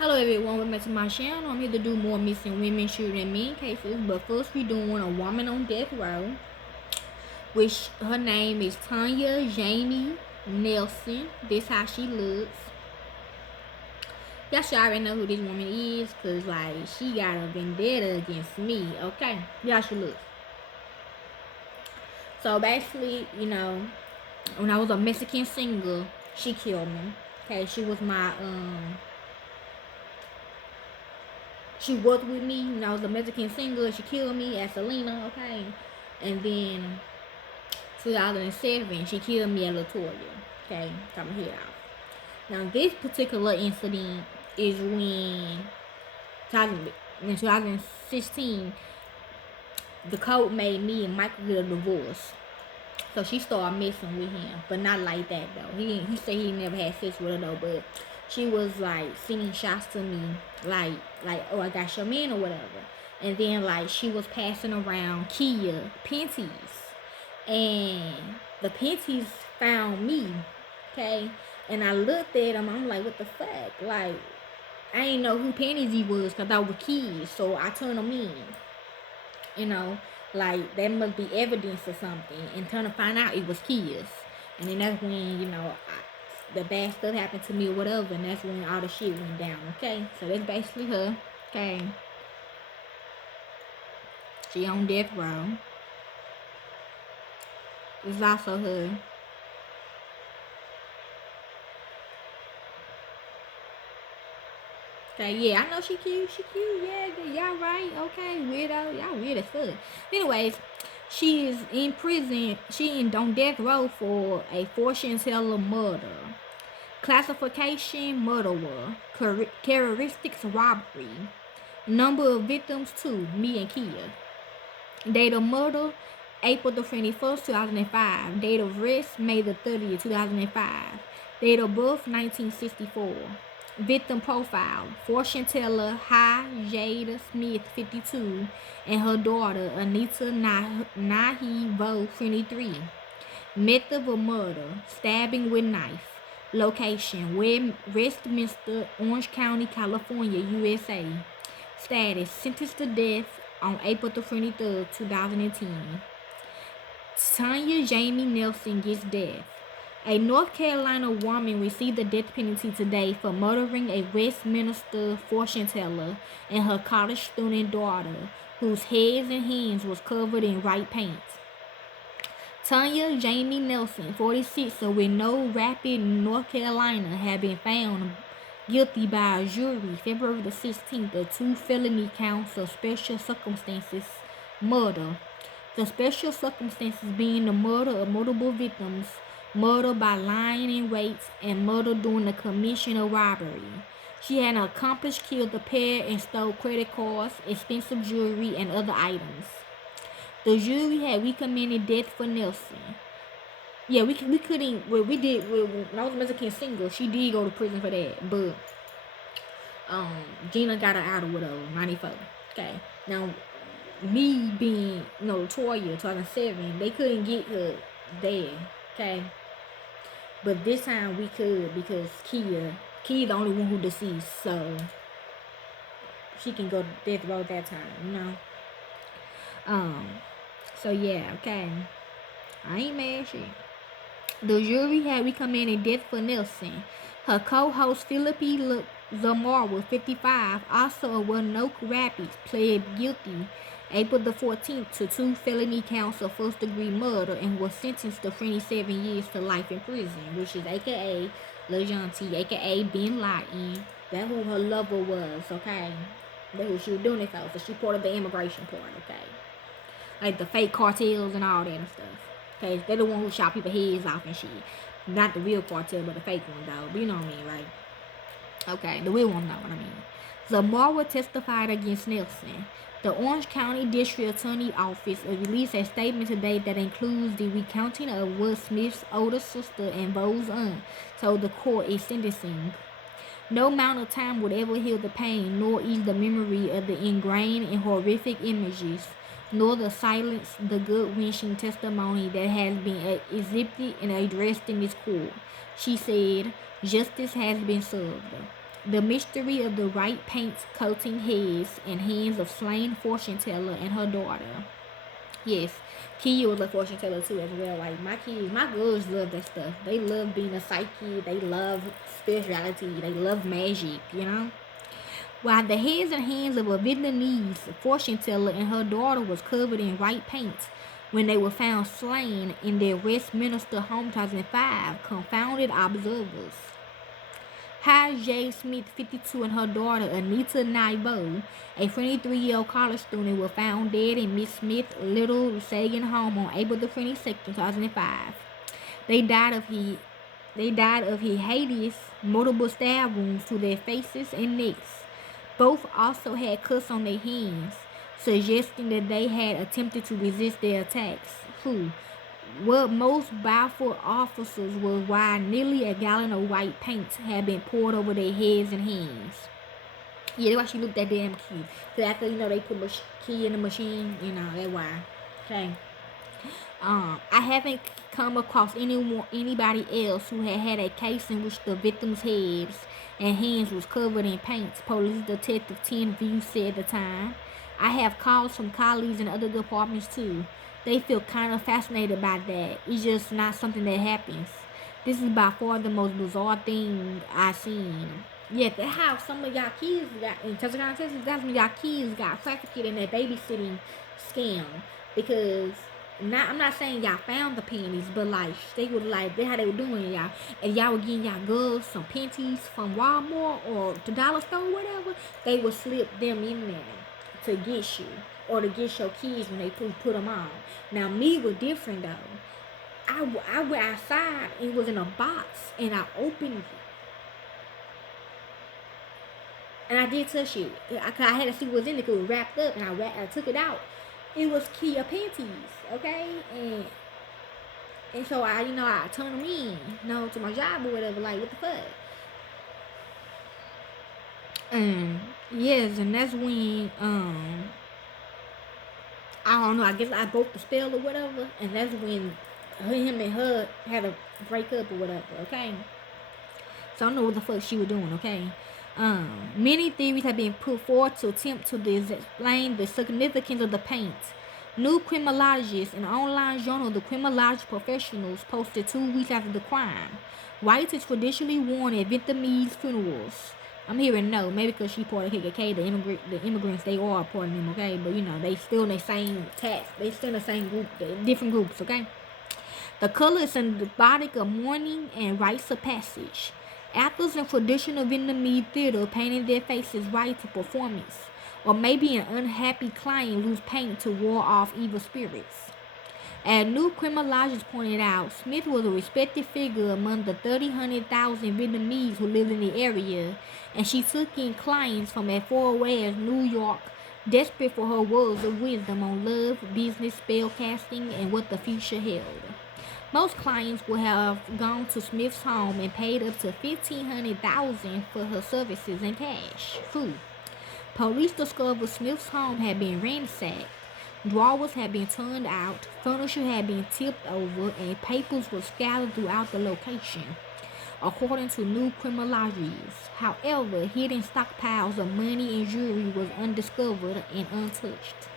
Hello everyone, welcome back to my channel. I'm here to do more missing women, shooting men cases. But first we doing a woman on death row, which her name is Tanya Jaime Nelson. This how she looks. Y'all should already know who this woman is, cause like she got a vendetta against me. Okay, y'all should look. So basically, when I was a Mexican singer, she killed me. Okay, she was my she worked with me when I was a Mexican singer. She killed me at Selena, okay? And then 2007, she killed me at Latoya, okay? Got my head off. Now, this particular incident is when 2016, the court made me and Michael get a divorce. So she started messing with him, but not like that though. He said he never had sex with her though, but she was like sending shots to me, like oh, I got your man or whatever. And then like she was passing around Kia panties, and the panties found me, okay. And I looked at him, I'm like, what the fuck? Like I ain't know who panties he was, cause I was kids, so I turned them in, you know, like that must be evidence or something. And turn to find out it was kids. And then that's when, the bad stuff happened to me or whatever. And that's when all the shit went down, okay? So that's basically her, okay? She on death row. It's also her. Okay, yeah, I know she cute, yeah, y'all right, okay, weirdo, y'all weird as fuck. Anyways, she is in prison, she on death row for a fortune teller murder. Classification, murderer. Characteristics, robbery. Number of victims, 2, me and Kia. Date of murder, April the 21st, 2005. Date of arrest, May the 30th, 2005. Date of birth, 1964. Victim profile, fortune teller Hi Jada Smith, 52, and her daughter Anita Nahivo, 23. Method of murder, stabbing with knife. Location, Westminster, Orange County, California, USA. Status, sentenced to death on April the 23rd, 2010. Tanya Jaime Nelson gets death. A North Carolina woman received the death penalty today for murdering a Westminster fortune teller and her college student daughter, whose heads and hands was covered in white paint. Tanya Jaime Nelson, 46, of Winona Rapids, North Carolina, had been found guilty by a jury February the 16th of 2 felony counts of special circumstances murder. The special circumstances being the murder of multiple victims, murder by lying in wait, and murder during the commission of robbery. She had an accomplice killed the pair and stole credit cards, expensive jewelry, and other items. The jury had recommended death for Nelson. Yeah, we couldn't. Well, we did. When I was a Mexican single, she did go to prison for that, but Gina got her out of whatever, 94. Okay, now me being Toya 2007, they couldn't get her there. Okay, but this time we could because Kia the only one who deceased, so she can go to death row that time, So yeah, okay. I ain't mad shit. The jury had recommended death for Nelson. Her co-host Philippi Lamar, 55, also of Roanoke Rapids, pled guilty April the 14th to 2 felony counts of first-degree murder and was sentenced to 27 years to life in prison, which is AKA LaJonti, AKA Bin Laden. That's who her lover was, okay? That's who she was doing it for. So she part of the immigration part, okay? Like the fake cartels and all that and stuff. Okay, they're the one who shot people heads off and shit. Not the real cartel, but the fake one, though. But you know what I mean, right? Okay, the real one know what I mean. Zamora testified against Nelson. The Orange County District Attorney Office released a statement today that includes the recounting of what Smith's older sister and Bo's aunt told the court in sentencing. No amount of time would ever heal the pain, nor ease the memory of the ingrained and horrific images, nor the silence the gut-wrenching testimony that has been exhibited and addressed in this court. She said, justice has been served. The mystery of the white paint coating heads and hands of slain fortune teller and her daughter. Yes, Kia was a fortune teller too as well. Like my kids, my girls love that stuff. They love being a psyche. They love spirituality. They love magic. While the heads and hands of a Vietnamese fortune teller and her daughter was covered in white paint when they were found slain in their Westminster home 2005, confounded observers. Hi J. Smith, 52, and her daughter Anita Naibo, a 23-year-old college student, were found dead in Miss Smith's Little Sagan home on April the 22nd, 2005. They died of hideous multiple stab wounds to their faces and necks. Both also had cuts on their hands, suggesting that they had attempted to resist their attacks. What most baffled officers was why nearly a gallon of white paint had been poured over their heads and hands. Yeah, that's why she looked that damn cute. Cause after they put the key in the machine, that's why. Okay. I haven't come across anybody else who had a case in which the victim's heads and hands was covered in paint, Police Detective Tim View said at the time. I have calls from colleagues in other departments too. They feel kind of fascinated by that. It's just not something that happens. This is by far the most bizarre thing I've seen. Yeah, that's how some of y'all kids got in Texas. That's when y'all kids got trafficked in that babysitting scam. Because I'm not saying y'all found the panties, but like they were like that's how they were doing y'all. And y'all were getting y'all girls some panties from Walmart or the dollar store or whatever. They would slip them in there to get you or to get your kids when they put them on. Now me was different though. I went outside and it was in a box and I opened it. And I did touch it. I had to see what was in it because it was wrapped up and I took it out. It was Kia panties, okay? And so I turned them in, to my job or whatever, like what the fuck? Yes, and that's when I don't know, I guess I broke the spell or whatever, and that's when him and her had a break up or whatever, okay? So I don't know what the fuck she was doing, okay? Many theories have been put forward to attempt to explain the significance of the paint. New Criminologist, an online journal of the criminology professionals, posted 2 weeks after the crime. White is traditionally worn at Vietnamese funerals. I'm hearing no, maybe because she part of KKK, the immigrants, they are part of them, okay? But they still in the same tax, they still in the same group, different groups, okay? The color is symbolic of mourning and rites of passage. Actors in traditional Vietnamese theater painted their faces white to performance, or maybe an unhappy client lose paint to ward off evil spirits. As new criminologists pointed out, Smith was a respected figure among the 1,000 Vietnamese who lived in the area, and she took in clients from as far away as New York, desperate for her words of wisdom on love, business, spell casting, and what the future held. Most clients would have gone to Smith's home and paid up to $1,500 for her services in cash. Police discovered Smith's home had been ransacked. Drawers had been turned out, furniture had been tipped over, and papers were scattered throughout the location, according to new criminologists. However, hidden stockpiles of money and jewelry was undiscovered and untouched.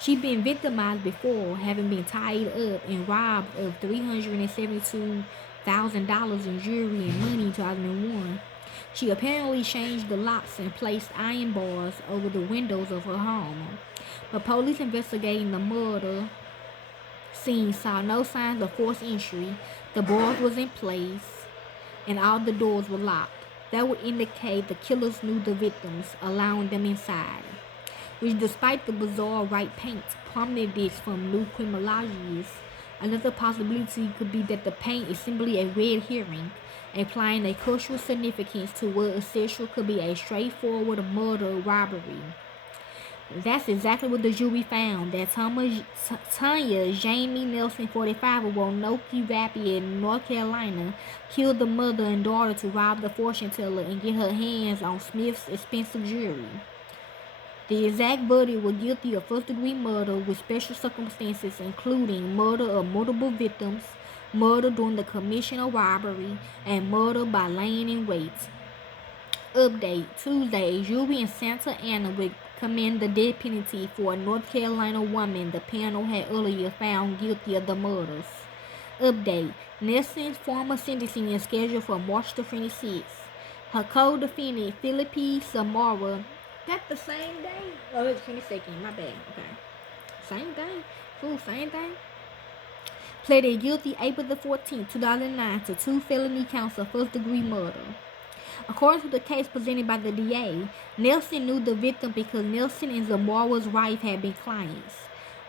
She'd been victimized before, having been tied up and robbed of $372,000 in jewelry and money in 2001. She apparently changed the locks and placed iron bars over the windows of her home. But police investigating the murder scene saw no signs of forced entry. The bars was in place and all the doors were locked. That would indicate the killers knew the victims, allowing them inside. Which, despite the bizarre white paint, prompted this from new criminologists. Another possibility could be that the paint is simply a red herring, applying a cultural significance to what essentially could be a straightforward murder robbery. That's exactly what the jury found, that Tanya, Jaime, Nelson, 45, of Roanoke Rapids in North Carolina, killed the mother and daughter to rob the fortune teller and get her hands on Smith's expensive jewelry. The exact verdict was guilty of first-degree murder with special circumstances including murder of multiple victims, murder during the commission of robbery, and murder by laying in wait. Update. Tuesday, a jury in Santa Ana will commend the death penalty for a North Carolina woman the panel had earlier found guilty of the murders. Update. Nelson's former sentencing is scheduled for March the 26th. Her co-defendant, Philippi Samara, that's the same day? Oh, it's 22nd, my bad. Okay. Same thing. Ooh, same thing. Pleaded guilty April the 14th, 2009 to 2 felony counts of first-degree murder. According to the case presented by the DA, Nelson knew the victim because Nelson and Zamara's wife had been clients.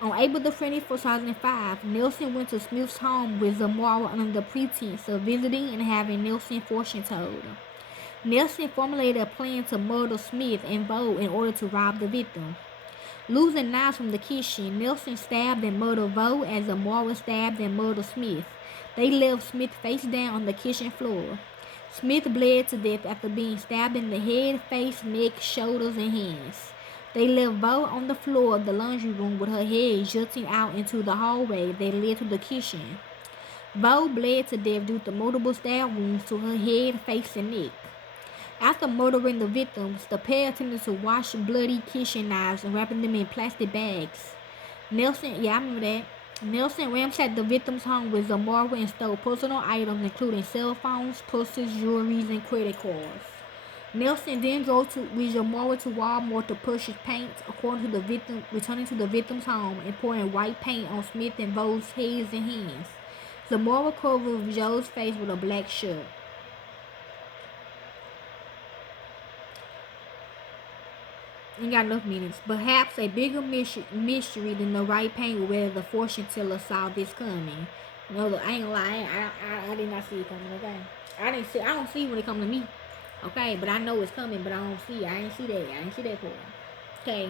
On April the 21st, 2005, Nelson went to Smith's home with Zamara under the pretense of visiting and having Nelson fortune told. Nelson formulated a plan to murder Smith and Vo in order to rob the victim. Losing knives from the kitchen, Nelson stabbed and murdered Vo as Zamara stabbed and murdered Smith. They left Smith face down on the kitchen floor. Smith bled to death after being stabbed in the head, face, neck, shoulders, and hands. They left Vo on the floor of the laundry room with her head jutting out into the hallway that led to the kitchen. Vo bled to death due to multiple stab wounds to her head, face, and neck. After murdering the victims, the pair attempted to wash bloody kitchen knives and wrapping them in plastic bags. Nelson ransacked the victim's home with Zamara and stole personal items including cell phones, purses, jewelry, and credit cards. Nelson then drove with Zamara to Walmart to purchase paint, according to the victim, returning to the victim's home and pouring white paint on Smith and Vo's heads and hands. Zamara covered Joe's face with a black shirt. Ain't got enough minutes. Perhaps a bigger mystery than the right paint or whether the fortune teller saw this coming. No, I ain't lying. I did not see it coming. Okay, I don't see when it comes to me. Okay, but I know it's coming, but I don't see it. I ain't see that part. Okay.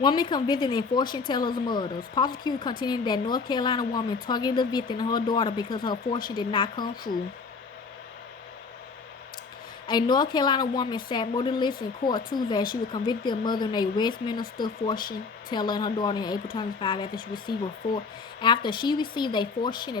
Woman convicted in fortune teller's murders. Prosecutor contending that North Carolina woman targeted the victim and her daughter because her fortune did not come true. A North Carolina woman sat murderless in court Tuesday as she was convicted of murdering a Westminster fortune teller and her daughter in April 2005 after she received a fortune